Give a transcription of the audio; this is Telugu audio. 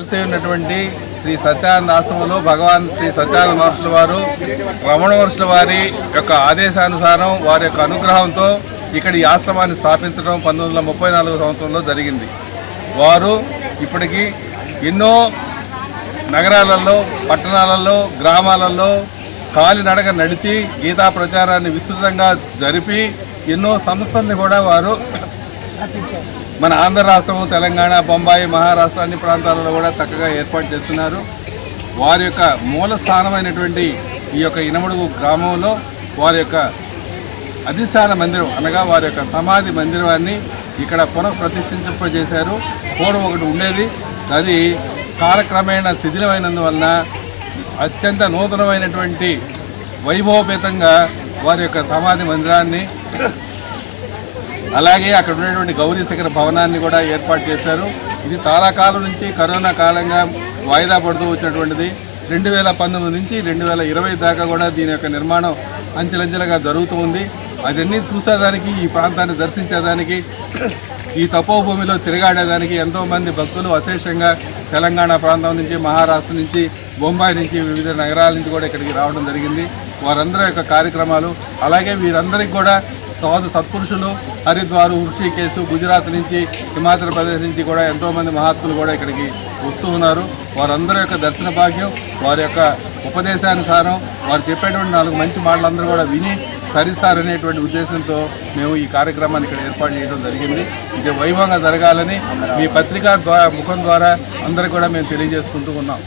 తెలిసి ఉన్నటువంటి శ్రీ సత్యానంద ఆశ్రమంలో భగవాన్ శ్రీ సత్యానంద మహర్షుల వారు రమణ మహర్షుల వారి యొక్క ఆదేశానుసారం వారి యొక్క అనుగ్రహంతో ఇక్కడ ఈ ఆశ్రమాన్ని స్థాపించడం 1934 సంవత్సరంలో జరిగింది. వారు ఇప్పటికీ ఎన్నో నగరాలలో, పట్టణాలలో, గ్రామాలలో కాలినడక నడిచి గీతా ప్రచారాన్ని విస్తృతంగా జరిపి ఎన్నో సంస్థల్ని కూడా వారు మన ఆంధ్ర రాష్ట్రము, తెలంగాణ, బొంబాయి, మహారాష్ట్ర అన్ని ప్రాంతాలలో కూడా చక్కగా ఏర్పాటు చేస్తున్నారు. వారి యొక్క మూల స్థానమైనటువంటి ఈ యొక్క ఇనమడుగు గ్రామంలో వారి యొక్క అధిష్టాన మందిరం అనగా వారి యొక్క సమాధి మందిరాన్ని ఇక్కడ పునఃప్రతిష్ఠింపజేశారు. పూర్వం ఒకటి ఉండేది, అది కాలక్రమేణా శిథిలమైనందువలన అత్యంత నూతనమైనటువంటి వైభవపేతంగా వారి యొక్క సమాధి మందిరాన్ని, అలాగే అక్కడ ఉన్నటువంటి గౌరీ శిఖర భవనాన్ని కూడా ఏర్పాటు చేశారు. ఇది చాలా కాలం నుంచి కరోనా కాలంగా వాయిదా పడుతూ వచ్చినటువంటిది. 2019 నుంచి 2020 దాకా కూడా దీని యొక్క నిర్మాణం అంచెలంచెలుగా జరుగుతూ ఉంది. అదన్నీ చూసేదానికి, ఈ ప్రాంతాన్ని దర్శించేదానికి, ఈ తపోభూమిలో తిరగాడేదానికి ఎంతోమంది భక్తులు అశేషంగా తెలంగాణ ప్రాంతం నుంచి, మహారాష్ట్ర నుంచి, బొంబాయి నుంచి, వివిధ నగరాల నుంచి కూడా ఇక్కడికి రావడం జరిగింది. వారందరి యొక్క కార్యక్రమాలు, అలాగే వీరందరికీ కూడా సాధు సత్పురుషులు హరిద్వారు, హృషికేశు, గుజరాత్ నుంచి, హిమాచల్ ప్రదేశ్ నుంచి కూడా ఎంతోమంది మహాత్ములు కూడా ఇక్కడికి వస్తూ ఉన్నారు. వారందరి యొక్క దర్శన భాగ్యం, వారి యొక్క ఉపదేశానుసారం వారు చెప్పేటువంటి 4 మంచి మాటలందరూ కూడా విని తరిస్తారనేటువంటి ఉద్దేశంతో మేము ఈ కార్యక్రమాన్ని ఇక్కడ ఏర్పాటు చేయడం జరిగింది. ఇది వైభవంగా జరగాలని మీ పత్రికా ముఖం ద్వారా అందరికీ కూడా మేము తెలియజేసుకుంటూ ఉన్నాం.